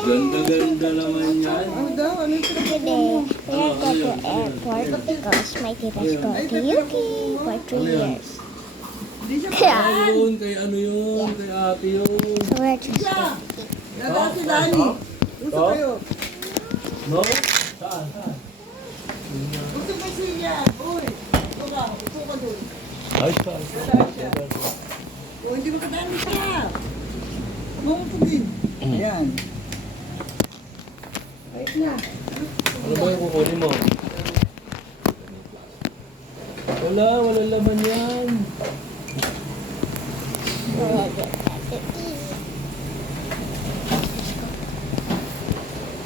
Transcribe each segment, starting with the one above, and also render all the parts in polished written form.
Ganda-ganda naman yan. Ano daw? Ano yung Today, we are going to airport because my tita's going to UK for 3 years. Hindi siya Yeah. Ayun, kay ano yun, kay ate yun. So we're just siya. going. Yata si Lani. Gusto kayo. No? Saan? Saan? Gusto kasi niya. Uy. Ito ka. Ito ka doon. Ay, saan? O, hindi makadali siya. Mamupugin. Ayan. Wait na. Ano ba yung kukunin mo? Wala laman yan.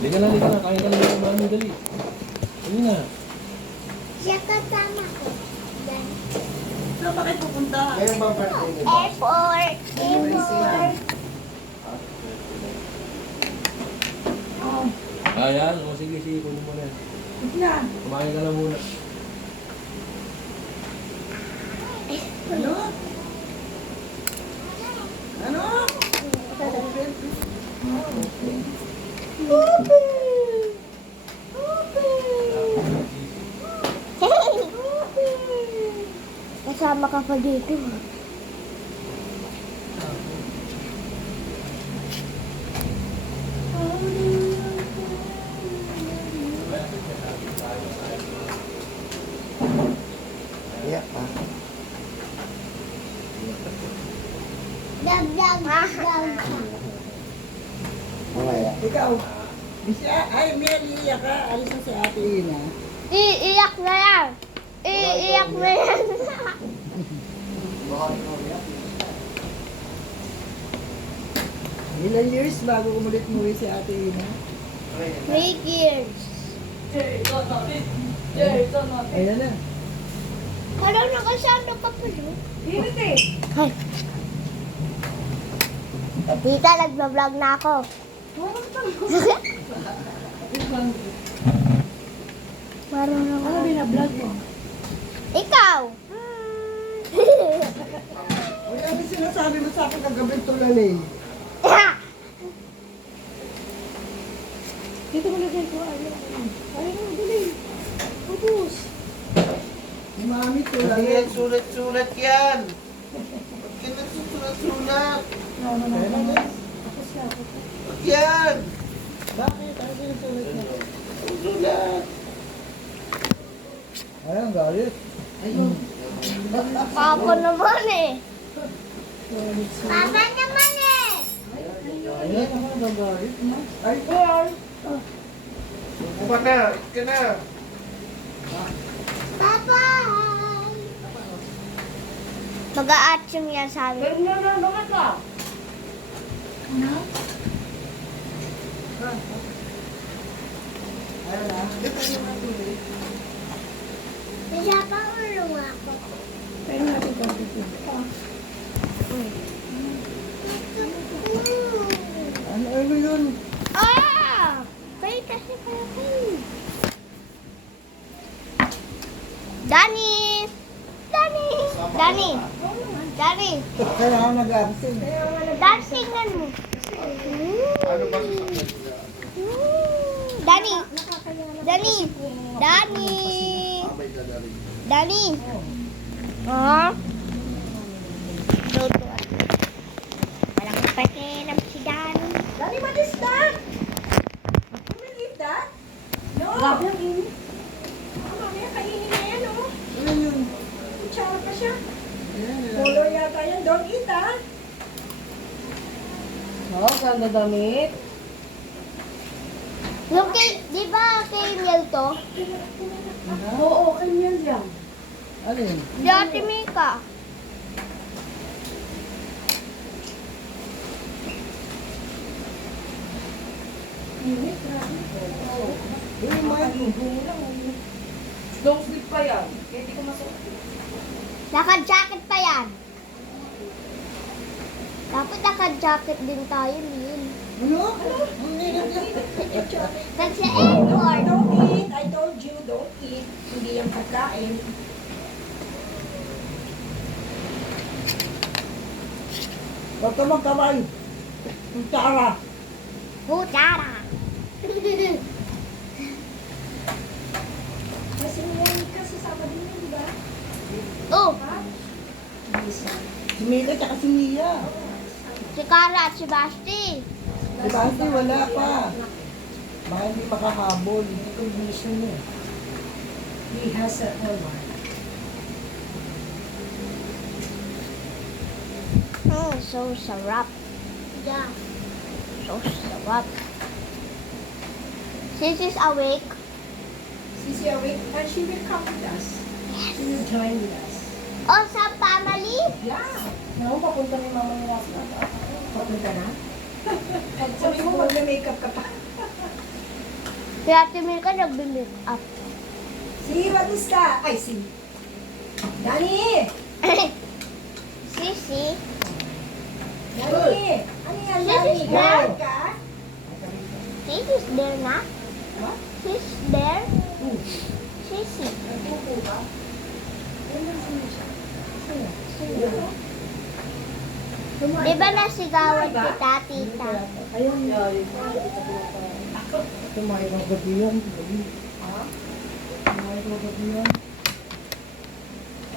Liga na, kain ka na yung mami, dali. Dali na. Siya kasama ko. Saan ba kayo pupunta? Airport! Airport! Ayan, o sige, kunin mo na. Wait na. Kumain ka lang muna. Ano? Ano? Kasama ka pa dito. Dab-dab. Ikaw. Ay, Mel, iiyak ka. Alis na si Ate Ina. Iiyak na yan. Iiyak na yan. Ilan years bago umulit-muli si Ate Ina? 3 years. Ayan na. Parang nakasando ka pa doon. Init eh. Ay. Tita, nagbablog na ako. Marunong ako. Ano binablog mo? Ikaw! Wala yung sinasabi mo sa akin kagabi tulad eh. Dito mo lagay ko. Ay, dali. Ubus. Yung mami tulad. Hindi yan sulat-sulat yan. Ba't ka nagsusulat-sulat? Ba't yan? Bakit? Ano sinusulat niya? Sulat. Ayun, galit. Ayun. Papa naman eh. Papa naman eh. Ayun, ako nagagalit. Ay, Paul! Buka na, eat ka na. Papa! Mag-a-action yan sa amin. Ayun na. Kaya pa ulong ako. Ayun natin ito. Ano yun? Ah! Kaya kasi kaya kayo. Dani! Dani! Dani! Dani! Kaya ako nag-absent. Dancingan mo. Ano ba sasakyan? Dani! Dani! Dani! May dadaling. Dani! Ah? Luto. Walang pakialam si Dani. Dani, what is that? You will eat that? No. Grabe ang init. Mamaya kainin na yan, oh. Ano yun? Kutsara pa siya. Color yata yan. Don't eat, ah. Oh, ganda damit. Yung kay, di ba kay Miel to? Oo, kanya lang. Ano yun? Di Ate Mika. Uy, Mike. Long sleeve pa yan. Kaya di ko masuot. Naka-jacket pa yan. Dapat naka-jacket din tayo, Miel. Ano? Ang init yan. Kasi No, airport. don't eat. I told you, don't eat. Hindi yung pagkain. Huwag ka magkamay. Kutsara. Kutsara. Kasi ngayon kasi Sabado yun, di ba? Oh, Ha? Si Mika tsaka si Mia. si Cara at si Basti. Si Basti wala pa. Baka hindi makahabol. Recognition niya. He has a award. So sarap. Yeah. So sarap. Sis is awake. Sisi awake and she will come with us. She will join with us. Oh, sa family? Yeah. No, papunta ni Mama ni Rafa. Papunta na? Sabi mo, mag-makeup ka pa. Kaya Ate Milka nagbe-make up. Si, what is that? Ay, si. Dani! Sisi. Dani! Ano yan, This Dani? is Gawan bad. ka? Sis is there na? What? Sis there? Sisi. Nagpupo ba? Ano sino siya? Sino? Di ba nasigawan kita, tita? Ayun. Tumayo ng gabi yan. Ha? Tumayo ng gabi yan.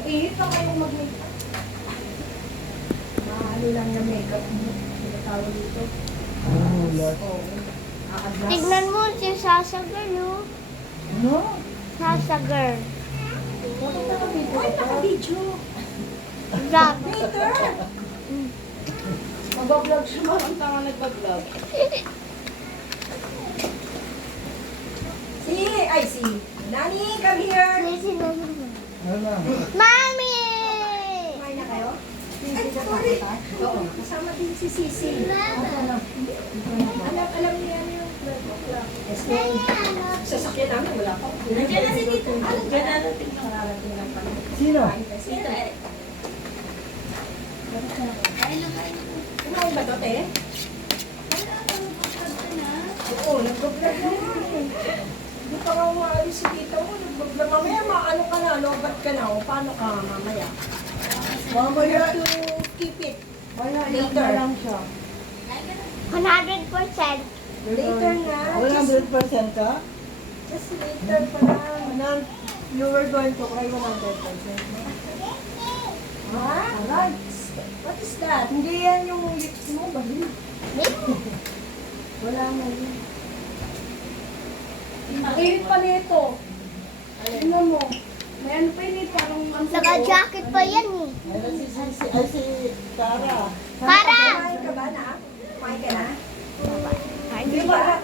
Ihit na kayong mag-makeup. Ano lang yung makeup mo. Sinatawag dito. Oo. Aadlas. Tignan mo si Sasagar, no? Ano? Sasagar. Uy, naka-video. Vlog. Later. Mag-vlog siya, ang tanga nagpa-vlog. Si. Nani, come here. Sisi na naman. Ano na? Mami! Kumain na kayo? Ay, sorry. Oo. Kasama din si Sisi. Alam niya yan yung vlog. Yes, ma'am. Sasakyan namin, wala pa. Nandiyan na si Tito. Nandiyan na natin. Mararating lang pala. Sino? Tito. Kumain ba to, te? Oo, nag-vlog naman. Hindi pa nga umaalis si Tito mo. Nag-vlog. Mamaya, maano ka na, lobat ka na. O, paano ka mamaya? You have to keep it. Later. 100%. Later na. 100% ka? Just later pa lang. You were going to cry 100%. Ha? What is that? Hindi yan yung lips mo ba? Wala na yun. Ang init pa nito. Tingnan mo. May ano pa yun eh, parang ang Naka-jacket pa yan eh. Si Cara. Para! Kumain ka ba na? Kumain ka na? Hindi Hindi ba?